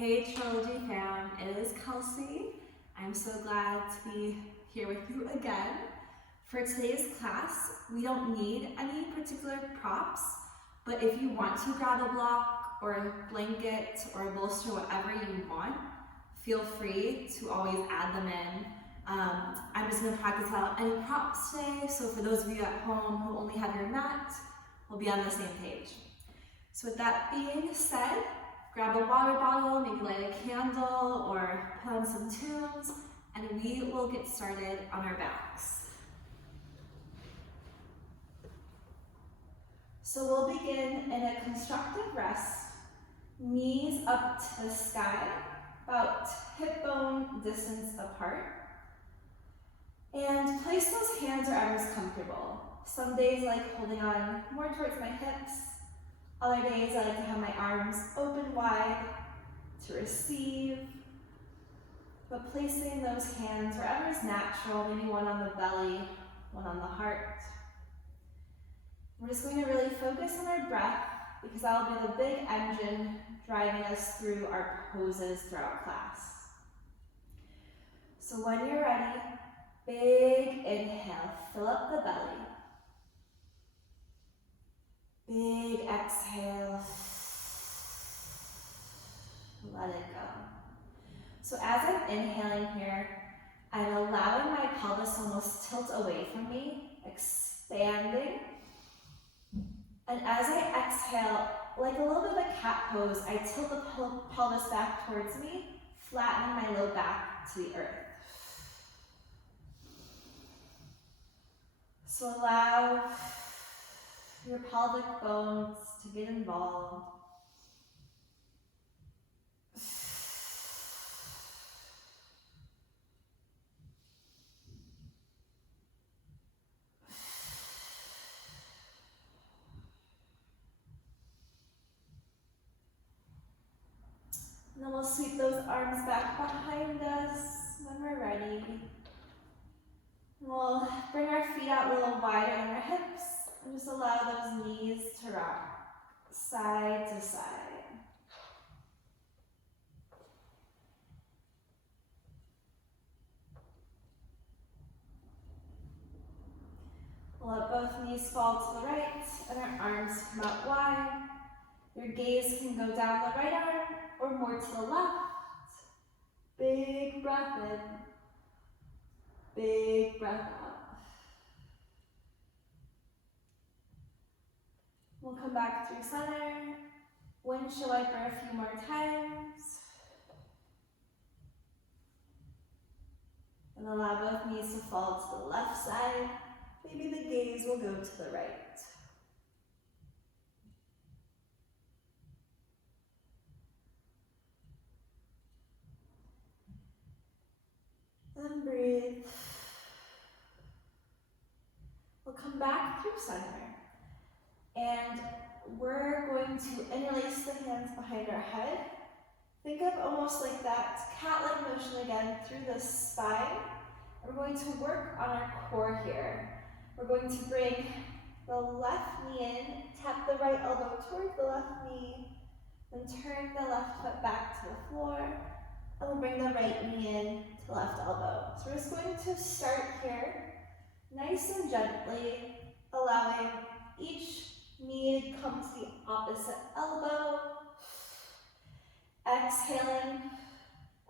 Hey Trilogy fam, it is Kelsey. I'm so glad to be here with you again. For today's class, we don't need any particular props, but if you want to grab a block or a blanket or a bolster, whatever you want, feel free to always add them in. I'm just going to practice out any props today, so for those of you at home who only have your mat, we'll be on the same page. So with that being said, grab a water bottle, maybe light a candle, or put on some tunes, and we will get started on our backs. So we'll begin in a constructive rest, knees up to the sky, about hip bone distance apart. And place those hands wherever's comfortable. Some days I like holding on more towards my hips. Other days I like to have my arms open wide to receive. But placing those hands wherever is natural, maybe one on the belly, one on the heart. We're just going to really focus on our breath because that will be the big engine driving us through our poses throughout class. So when you're ready, big inhale, fill up the belly. Big exhale, let it go. So as I'm inhaling here, I'm allowing my pelvis to almost tilt away from me, expanding. And as I exhale, like a little bit of a cat pose, I tilt the pelvis back towards me, flattening my low back to the earth. So allow your pelvic bones to get involved. And then we'll sweep those arms back behind us when we're ready. We'll bring our feet out a little wider than our hips and just allow those knees to rock side to side. We'll let both knees fall to the right and our arms come out wide. Your gaze can go down the right arm or more to the left. Big breath in. Big breath out. We'll come back through center. Windshield wiper a few more times. And allow both knees to fall to the left side. Maybe the gaze will go to the right. And breathe. We'll come back through center. And we're going to interlace the hands behind our head. Think of almost like that cat-like motion again through the spine. We're going to work on our core here. We're going to bring the left knee in, tap the right elbow towards the left knee, then turn the left foot back to the floor, and we'll bring the right knee in to the left elbow. So we're just going to start here, nice and gently, allowing each knee to come to the opposite elbow. Exhaling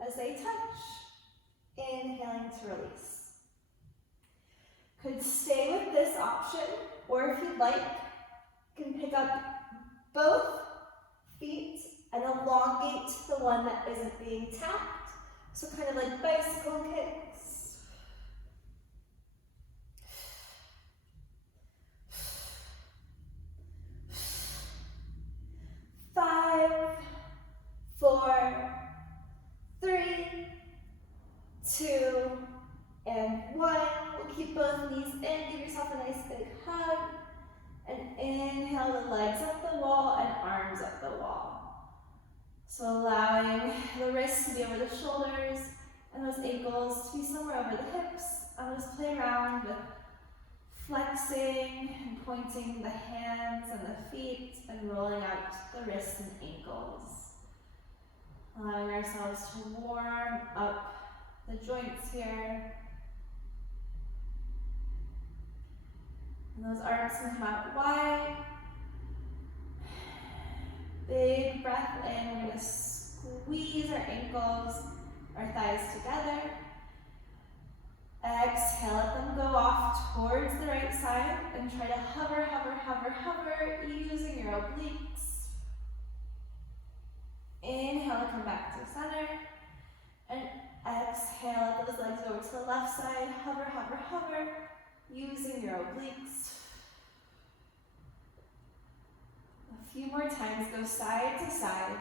as they touch, inhaling to release. Could stay with this option, or if you'd like, you can pick up both feet and elongate the one that isn't being tapped. So kind of like bicycle kicks. Five, 4, 3, 2, and 1. We'll keep both knees in. Give yourself a nice big hug. And inhale the legs up the wall and arms up the wall. So allowing the wrists to be over the shoulders and those ankles to be somewhere over the hips. I'll just play around with flexing and pointing the hands and the feet and rolling out the wrists and ankles. Allowing ourselves to warm up the joints here. And those arms can come out wide. Big breath in. We're going to squeeze our ankles, our thighs together. Exhale, let them go off towards the right side and try to hover, hover, hover, hover using your obliques. Inhale to come back to center. And exhale, let those legs go to the left side. Hover, hover, hover using your obliques. A few more times, go side to side.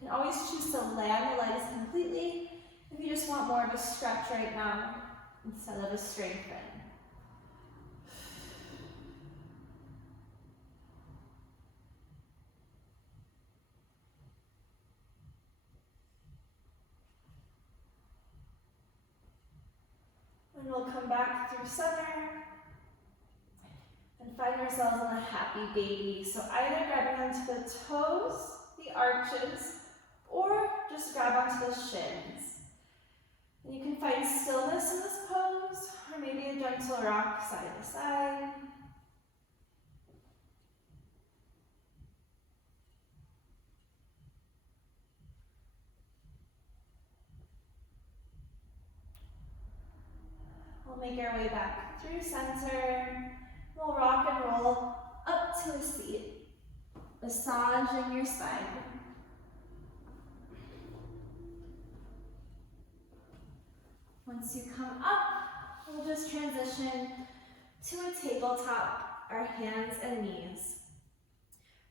You can always choose to land the legs completely if you just want more of a stretch right now instead of a strengthen. And we'll come back through center and find ourselves in a happy baby. So either grabbing onto the toes, the arches, or just grab onto the shins. And you can find stillness in this pose, or maybe a gentle rock side to side. We'll make our way back through center. We'll rock and roll up to a seat, massaging your spine. Once you come up, we'll just transition to a tabletop, our hands and knees.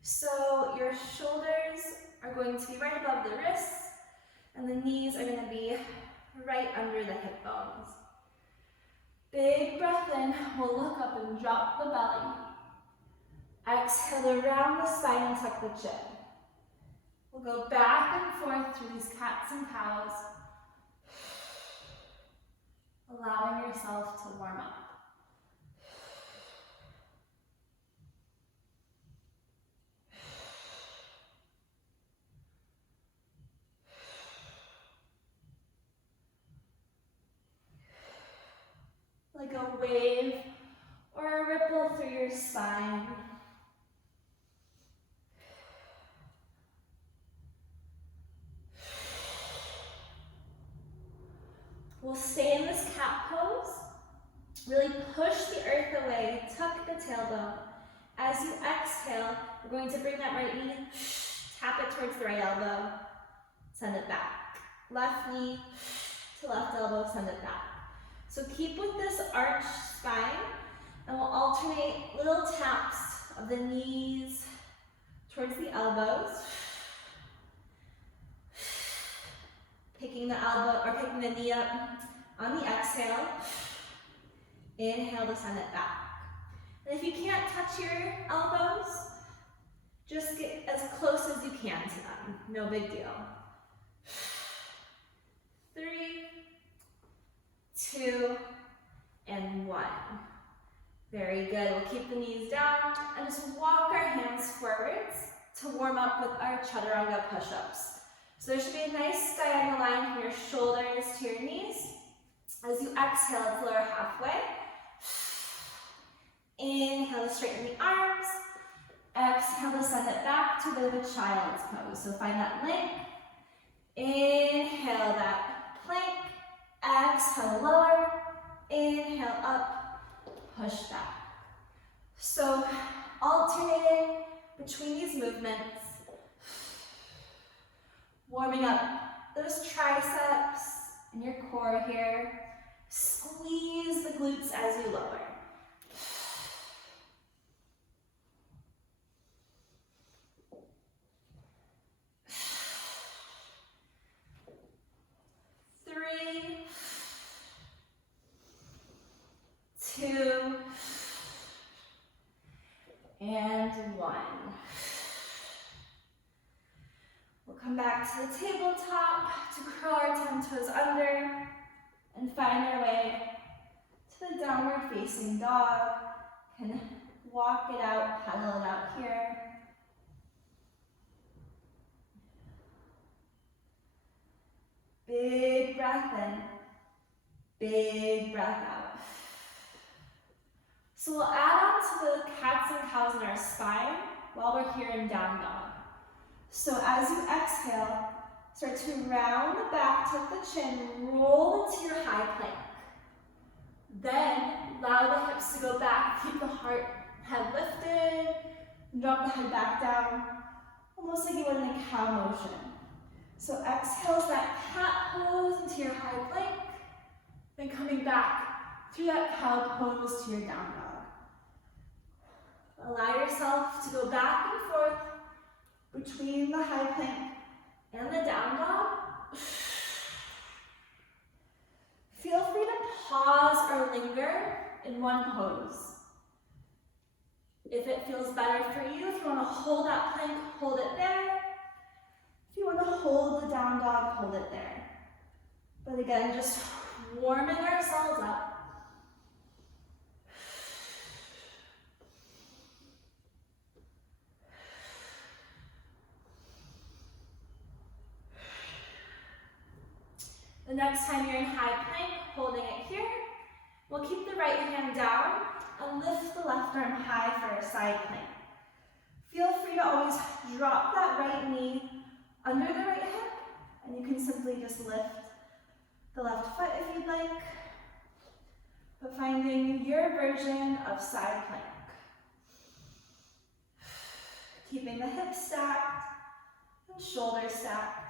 So your shoulders are going to be right above the wrists, and the knees are going to be right under the hip bones. Big breath in, we'll look up and drop the belly. Exhale around the spine and tuck the chin. We'll go back and forth through these cats and cows, allowing yourself to warm up. Like a wave or a ripple through your spine. We'll stay in this cat pose. Really push the earth away, tuck the tailbone. As you exhale, we're going to bring that right knee, tap it towards the right elbow, send it back. Left knee to left elbow, send it back. So keep with this arched spine, and we'll alternate little taps of the knees towards the elbows. Picking the elbow, or picking the knee up on the exhale. Inhale to send it back. And if you can't touch your elbows, just get as close as you can to them. No big deal. 3, 2, and 1. Very good. We'll keep the knees down and just walk our hands forwards to warm up with our chaturanga push-ups. So there should be a nice diagonal line from your shoulders to your knees. As you exhale, it's lower halfway. Inhale to straighten the arms. Exhale to send it back to a bit of a child's pose. So find that length. Inhale that plank. Exhale lower. Inhale up. Push back. So alternating between these movements. Warming up those triceps and your core here. Squeeze the glutes as you lower. Three, 2, and 1. We'll come back to the tabletop to curl our 10 toes under and find our way to the downward facing dog. Can walk it out, paddle it out here. Big breath in, big breath out. So we'll add on to the cats and cows in our spine while we're here in down dog. So as you exhale, start to round the back, tuck the chin, roll into your high plank. Then allow the hips to go back, keep the head lifted, drop the head back down, almost like you would in a cow motion. So exhale that cat pose into your high plank, then coming back through that cow pose to your down dog. Allow yourself to go back and forth between the high plank and the down dog. Feel free to pause or linger in one pose. If it feels better for you, if you want to hold that plank, hold it there. If you want to hold the down dog, hold it there. But again, just warming ourselves up. The next time you're in high plank, holding it here, we'll keep the right hand down and lift the left arm high for a side plank. Feel free to always drop that right knee under the right hip, and you can simply just lift the left foot if you'd like, but finding your version of side plank. Keeping the hips stacked and shoulders stacked.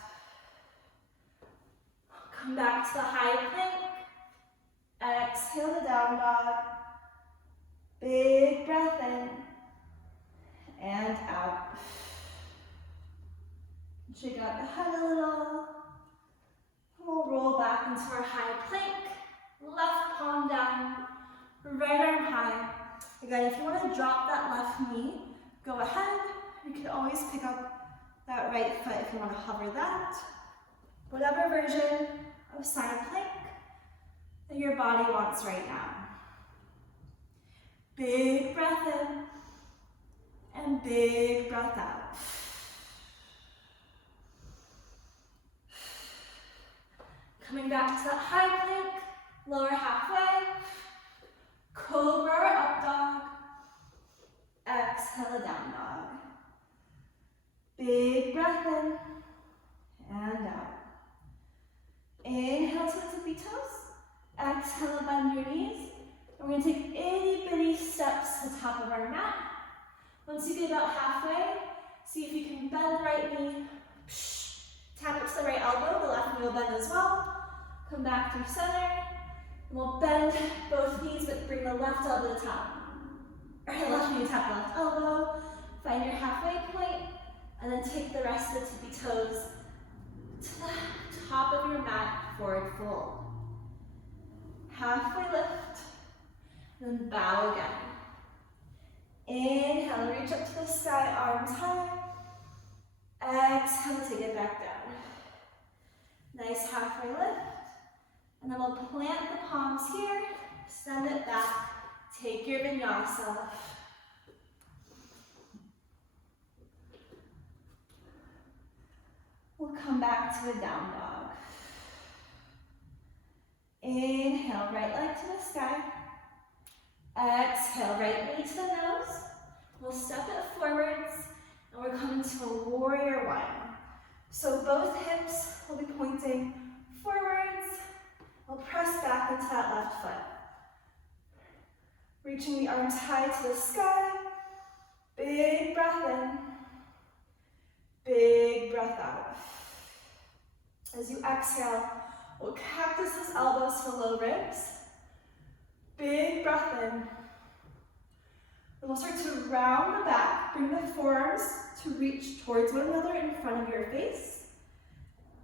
Come back to the high plank. Exhale the down dog. Big breath in and out. Shake out the head a little. We'll roll back into our high plank. Left palm down, right arm high. Again, if you want to drop that left knee, go ahead. You can always pick up that right foot if you want to hover that. Whatever version of side plank that your body wants right now. Big breath in and big breath out. Coming back to that high plank, lower halfway, cobra or up dog, exhale a down dog. Big breath in and out. Inhale to the tippy toes, exhale bend your knees. We're going to take itty bitty steps to the top of our mat. Once you get about halfway, see if you can bend the right knee, tap it to the right elbow, the left knee will bend as well. Come back through center, and we'll bend both knees, but bring the left elbow to the top. Or the left knee to tap the left elbow, find your halfway point, and then take the rest of the tippy toes to the top of your mat, forward fold. Halfway lift, and then bow again. Inhale, reach up to the sky, arms high. Exhale, take it back down. Nice halfway lift. And then we'll plant the palms here, send it back, take your vinyasa. We'll come back to a down dog. Inhale, right leg to the sky. Exhale, right knee to the nose. We'll step it forwards, and we're coming to a warrior one. So both hips will be pointing forwards. We'll press back into that left foot. Reaching the arms high to the sky. Big breath in. Big breath out. As you exhale, we'll cactus those elbows to low ribs. Big breath in. And we'll start to round the back. Bring the forearms to reach towards one another in front of your face.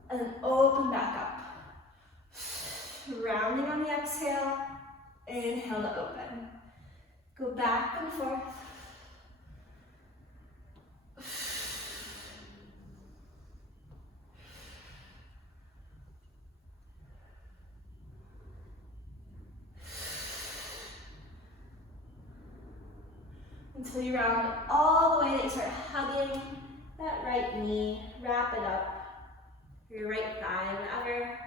And then open back up. Rounding on the exhale. Inhale to open. Go back and forth. Until you round all the way that you start hugging that right knee. Wrap it up. Your right thigh, whatever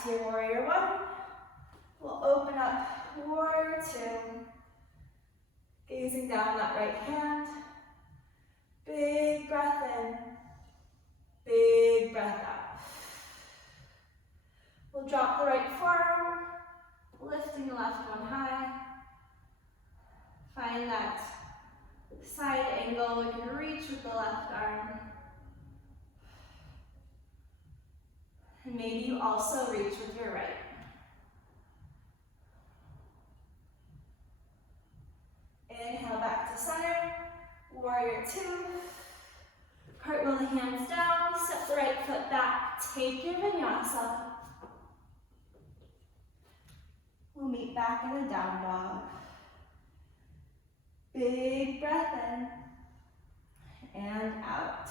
back to your warrior one. We'll open up warrior two. Gazing down that right hand. Big breath in. Big breath out. We'll drop the right forearm, lifting the left one high. Find that side angle. You can reach with the left arm. And maybe you also reach with your right. Inhale back to center. Warrior two. Cartwheel the hands down. Step the right foot back. Take your vinyasa. We'll meet back in a down dog. Big breath in and out.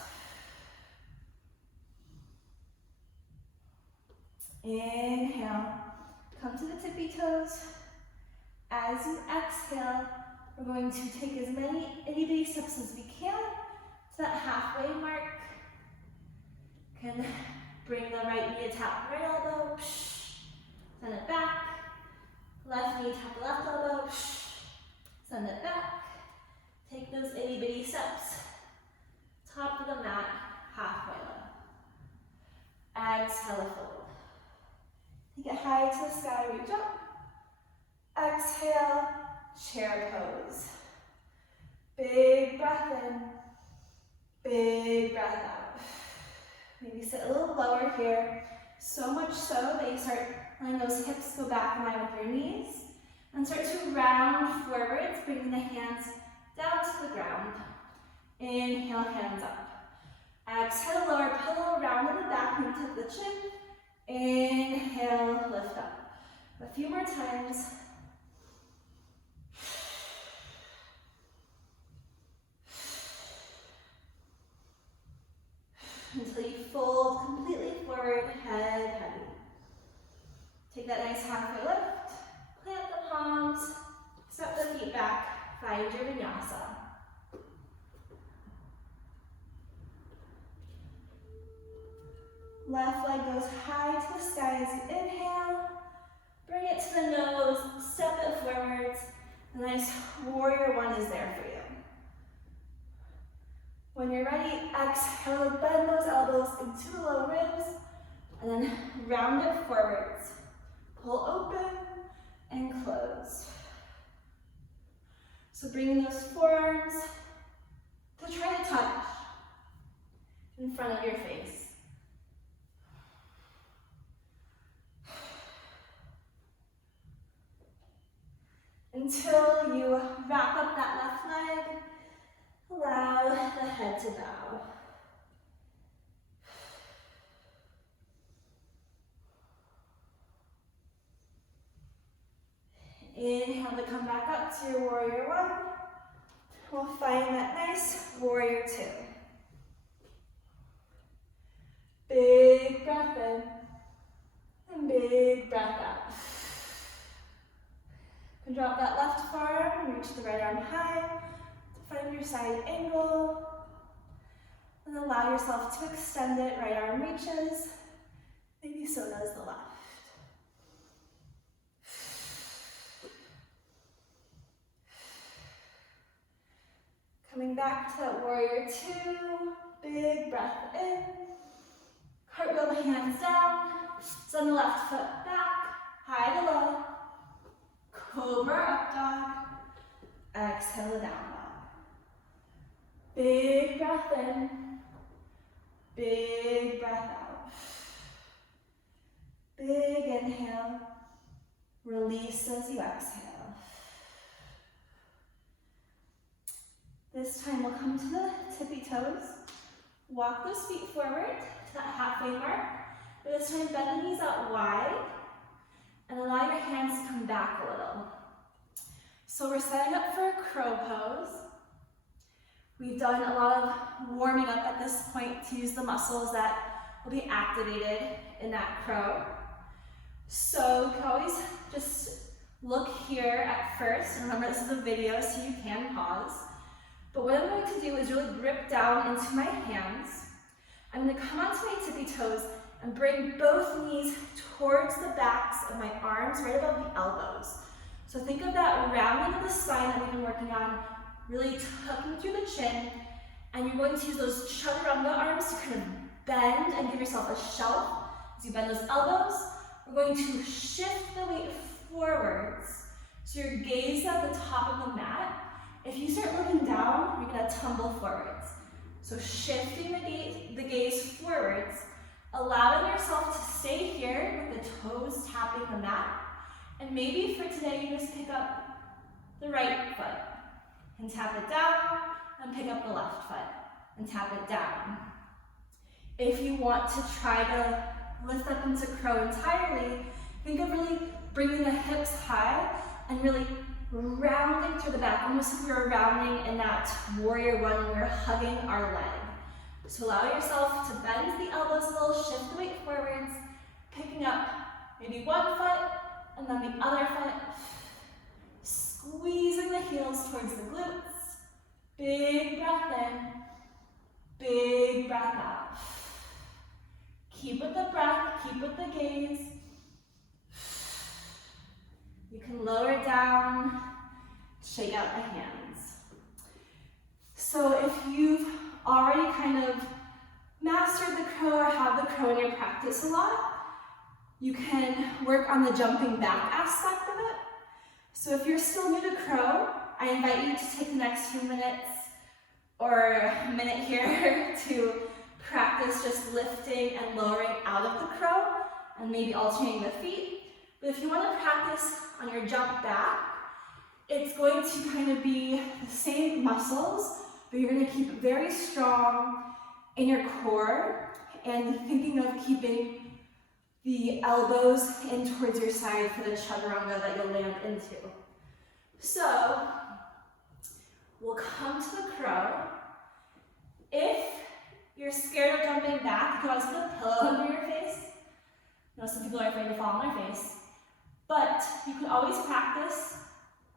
Inhale, come to the tippy toes. As you exhale, we're going to take as many itty bitty steps as we can to that halfway mark. Can bring the right knee to tap the right elbow, send it back. Left knee tap the left elbow, send it back. Take those itty bitty steps. Top of the mat, halfway lift. Exhale, fold. Take it high to the sky, reach up. Exhale, chair pose. Big breath in, big breath out. Maybe sit a little lower here, so much so that you start letting those hips go back in line with your knees. And start to round forwards, bringing the hands down to the ground. Inhale, hands up. Exhale, lower pillow, round in the back, maybe tuck the chin. Inhale, lift up. A few more times. Until you fold completely forward, head heavy. Take that nice halfway lift, plant the palms, step the feet back, find your vinyasa. Left leg goes high to the sky as you inhale. Bring it to the nose, step it forwards. A nice warrior one is there for you. When you're ready, exhale, bend those elbows into the low ribs, and then round it forwards. Pull open and close. So bringing those forearms to try to touch in front of your face. Until you wrap up that left leg, allow the head to bow. Inhale to come back up to your warrior one. We'll find that nice warrior two. Big breath in and big breath out. And drop that left forearm and reach the right arm high to find your side angle. And allow yourself to extend it. Right arm reaches. Maybe so does the left. Coming back to that warrior two, big breath in. Cartwheel the hands down, send the left foot back, high to low. Cobra up dog, exhale the down dog. Big breath in, big breath out. Big inhale, release as you exhale. This time we'll come to the tippy toes. Walk those feet forward to that halfway mark. But this time bend the knees out wide and allow your hands to come back a little. So we're setting up for a crow pose. We've done a lot of warming up at this point to use the muscles that will be activated in that crow. So you can always just look here at first. And remember, this is a video, so you can pause. But what I'm going to do is really grip down into my hands. I'm going to come onto my tippy toes and bring both knees towards the backs of my arms, right above the elbows. So think of that rounding of the spine that we've been working on, really tucking through the chin, and you're going to use those chaturanga arms to kind of bend and give yourself a shelf. As you bend those elbows, we're going to shift the weight forwards. So your gaze at the top of the mat. If you start looking down, you're gonna tumble forwards. So shifting the gaze forwards, allowing yourself to stay here with the toes tapping the mat. And maybe for today, you just pick up the right foot and tap it down, and pick up the left foot and tap it down. If you want to try to lift up into crow entirely, think of really bringing the hips high and really rounding through the back, almost like we're rounding in that warrior one when we're hugging our leg. So allow yourself to bend the elbows a little, shift the weight forwards, picking up maybe one foot and then the other foot, squeezing the heels towards the glutes. Big breath in, big breath out. Keep with the breath, keep with the gaze. You can lower it down, shake out the hands. So if you've already kind of mastered the crow or have the crow in your practice a lot, you can work on the jumping back aspect of it. So if you're still new to crow, I invite you to take the next few minutes or a minute here to practice just lifting and lowering out of the crow and maybe alternating the feet. But if you want to practice on your jump back, it's going to kind of be the same muscles, but you're going to keep it very strong in your core and thinking of keeping the elbows in towards your side for the chaturanga that you'll land into. So we'll come to the crow. If you're scared of jumping back, you can always put a pillow under your face. I know some people are afraid to fall on their face. But you can always practice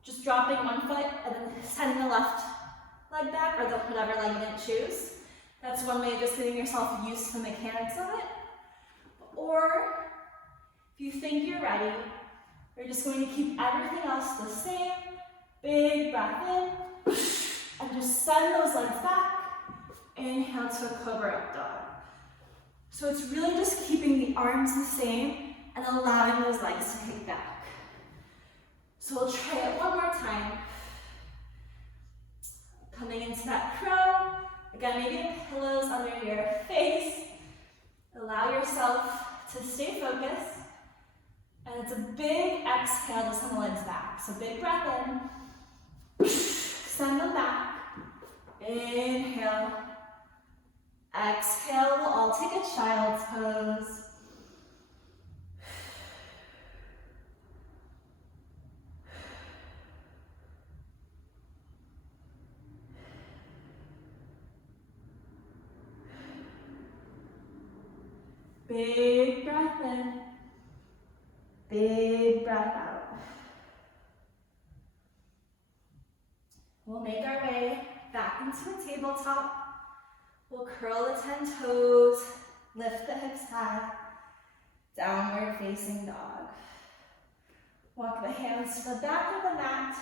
just dropping one foot and then sending the left leg back, or whatever leg you didn't choose. That's one way of just getting yourself used to the mechanics of it. Or if you think you're ready, you're just going to keep everything else the same. Big breath in, and just send those legs back. Inhale to a cobra up dog. So it's really just keeping the arms the same and allowing those legs to kick back. So we'll try it one more time. Coming into that crow. Again, maybe pillows under your face. Allow yourself to stay focused. And it's a big exhale to send the legs back. So big breath in. Send them back. Inhale. Exhale, we'll all take a child's pose. Big breath in, big breath out. We'll make our way back into a tabletop. We'll curl the 10 toes, lift the hips high, downward facing dog. Walk the hands to the back of the mat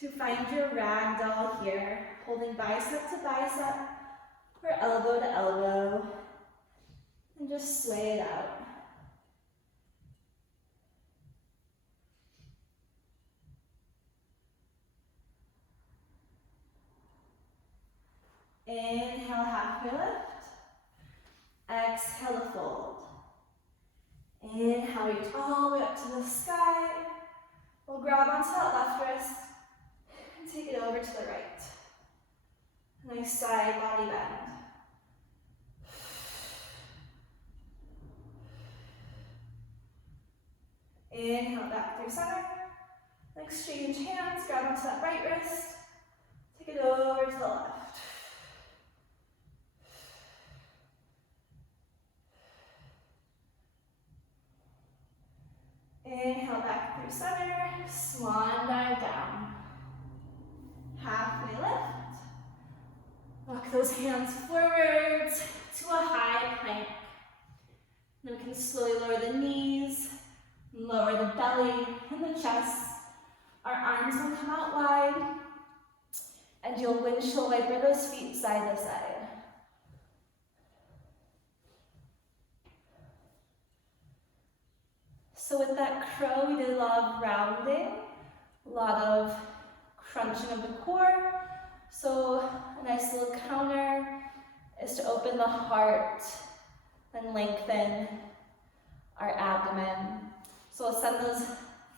to find your ragdoll here, holding bicep to bicep or elbow to elbow, and just sway it out. Inhale, halfway lift. Exhale to fold. Inhale, reach all the way up to the sky. We'll grab onto that left wrist and take it over to the right. Nice side body bend. Inhale, back through center. Exchange hands, grab onto that right wrist. Take it over to the left. Inhale, back through center, swan dive down. Halfway lift. Walk those hands forwards to a high plank. can slowly lower the knees, lower the belly and the chest. Our arms will come out wide, and you'll windshield wiper those feet side to side. So with that crow, we did a lot of rounding, a lot of crunching of the core. So a nice little counter is to open the heart and lengthen our abdomen. So we'll send those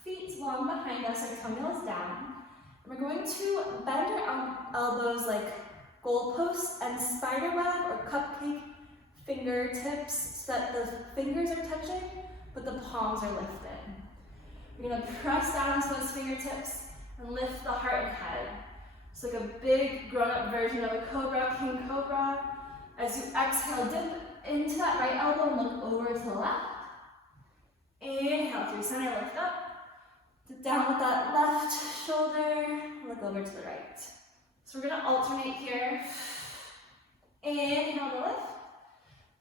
feet long behind us, our toenails down. And we're going to bend our elbows like goalposts and spiderweb or cupcake fingertips so that the fingers are touching, but the palms are lifted. We're gonna press down into those fingertips and lift the heart and head. It's like a big grown-up version of a cobra, king cobra. As you exhale, dip into that right elbow and look over to the left. Inhale through center, lift up. Dip down with that left shoulder, look over to the right. So we're gonna alternate here. Inhale to lift.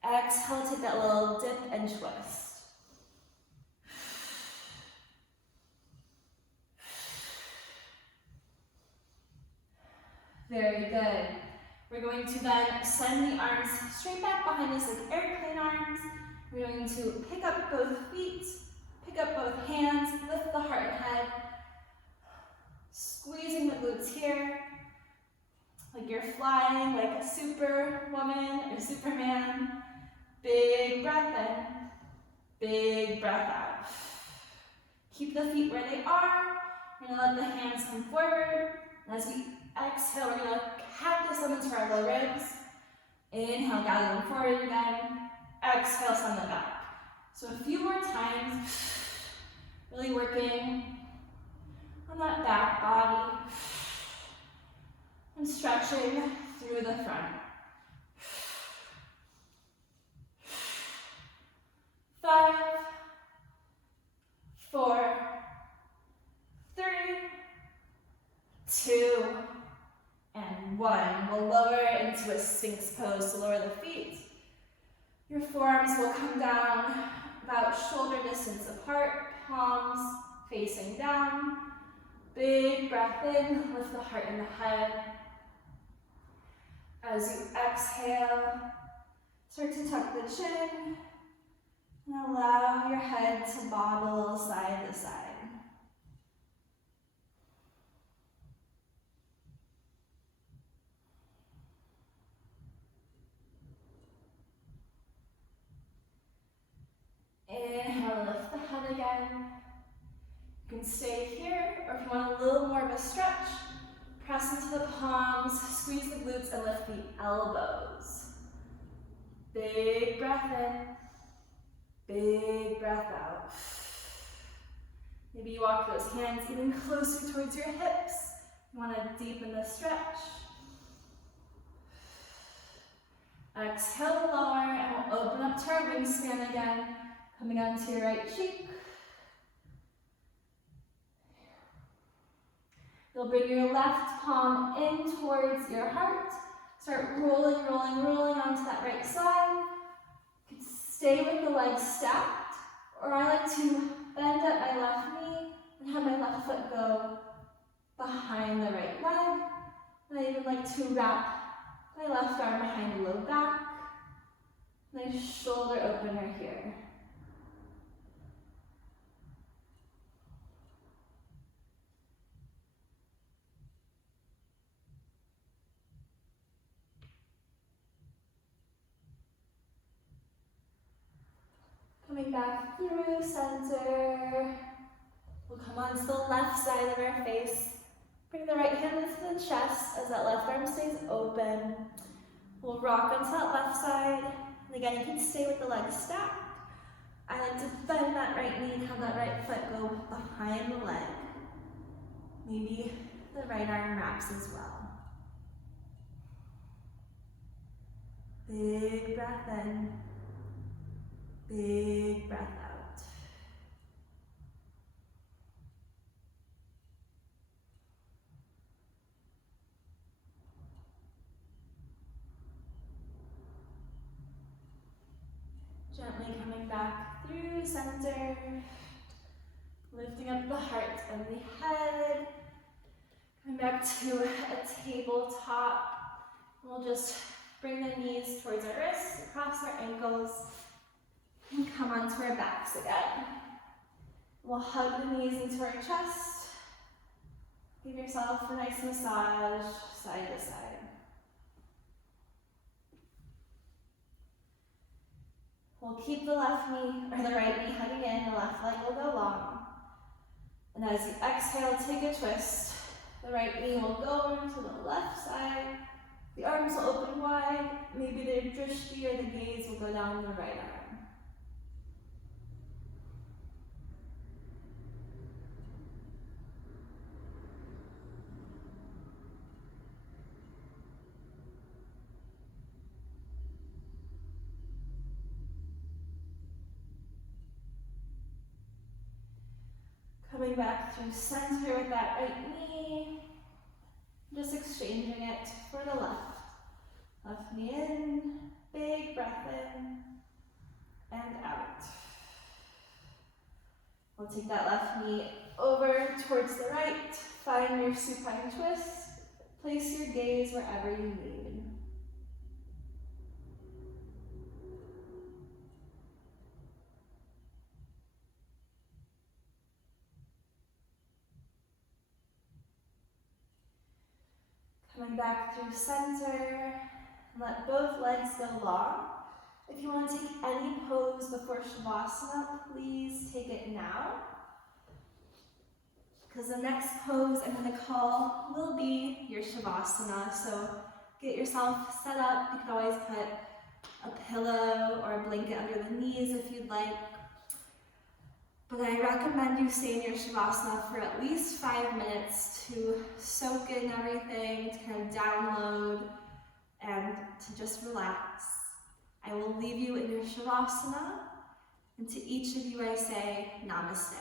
Exhale, take that little dip and twist. Very good. We're going to then send the arms straight back behind us like airplane arms. We're going to pick up both feet, pick up both hands, lift the heart and head. Squeezing the glutes here. Like you're flying like a superwoman or superman. Big breath in, big breath out. Keep the feet where they are. We're gonna let the hands come forward. And as we exhale, we're gonna cactus them into our low ribs. Inhale, gather them forward again. Exhale, send them back. So a few more times, really working on that back body and stretching through the front. 5, 4, 3, 2, and 1. We'll lower into a Sphinx pose to lower the feet. Your forearms will come down about shoulder distance apart, palms facing down. Big breath in, lift the heart and the head. As you exhale, start to tuck the chin and allow your head to bob a little side to side. Inhale, lift the head again. You can stay here, or if you want a little more of a stretch, press into the palms, squeeze the glutes, and lift the elbows. Big breath in, big breath out. Maybe you walk those hands even closer towards your hips. You want to deepen the stretch. Exhale, lower, and we'll open up to our wingspan again. Coming onto your right cheek. You'll bring your left palm in towards your heart. Start rolling, rolling, rolling onto that right side. You can stay with the legs stacked, or I like to bend at my left knee and have my left foot go behind the right leg. And I even like to wrap my left arm behind the low back. Nice shoulder opener here. Coming back through center. We'll come onto the left side of our face. Bring the right hand into the chest as that left arm stays open. We'll rock onto that left side. And again, you can stay with the legs stacked. I like to bend that right knee and have that right foot go behind the leg. Maybe the right arm wraps as well. Big breath in. Big breath out. Gently coming back through center, lifting up the heart and the head. Coming back to a tabletop. We'll just bring the knees towards our wrists, across our ankles, and come onto our backs again. We'll hug the knees into our chest. Give yourself a nice massage, side to side. We'll keep the left knee, or the right knee hugging in, the left leg will go long. And as you exhale, take a twist. The right knee will go over to the left side. The arms will open wide. Maybe the drishti or the gaze will go down the right arm. Coming back through center with that right knee. Just exchanging it for the left. Left knee in, big breath in, and out. We'll take that left knee over towards the right. Find your supine twist. Place your gaze wherever you need. Coming back through center, let both legs go long. If you want to take any pose before Shavasana, please take it now. Because the next pose I'm going to call will be your Shavasana. So get yourself set up. You can always put a pillow or a blanket under the knees if you'd like. But I recommend you stay in your Shavasana for at least 5 minutes to soak in everything, to kind of download, and to just relax. I will leave you in your Shavasana, and to each of you I say Namaste.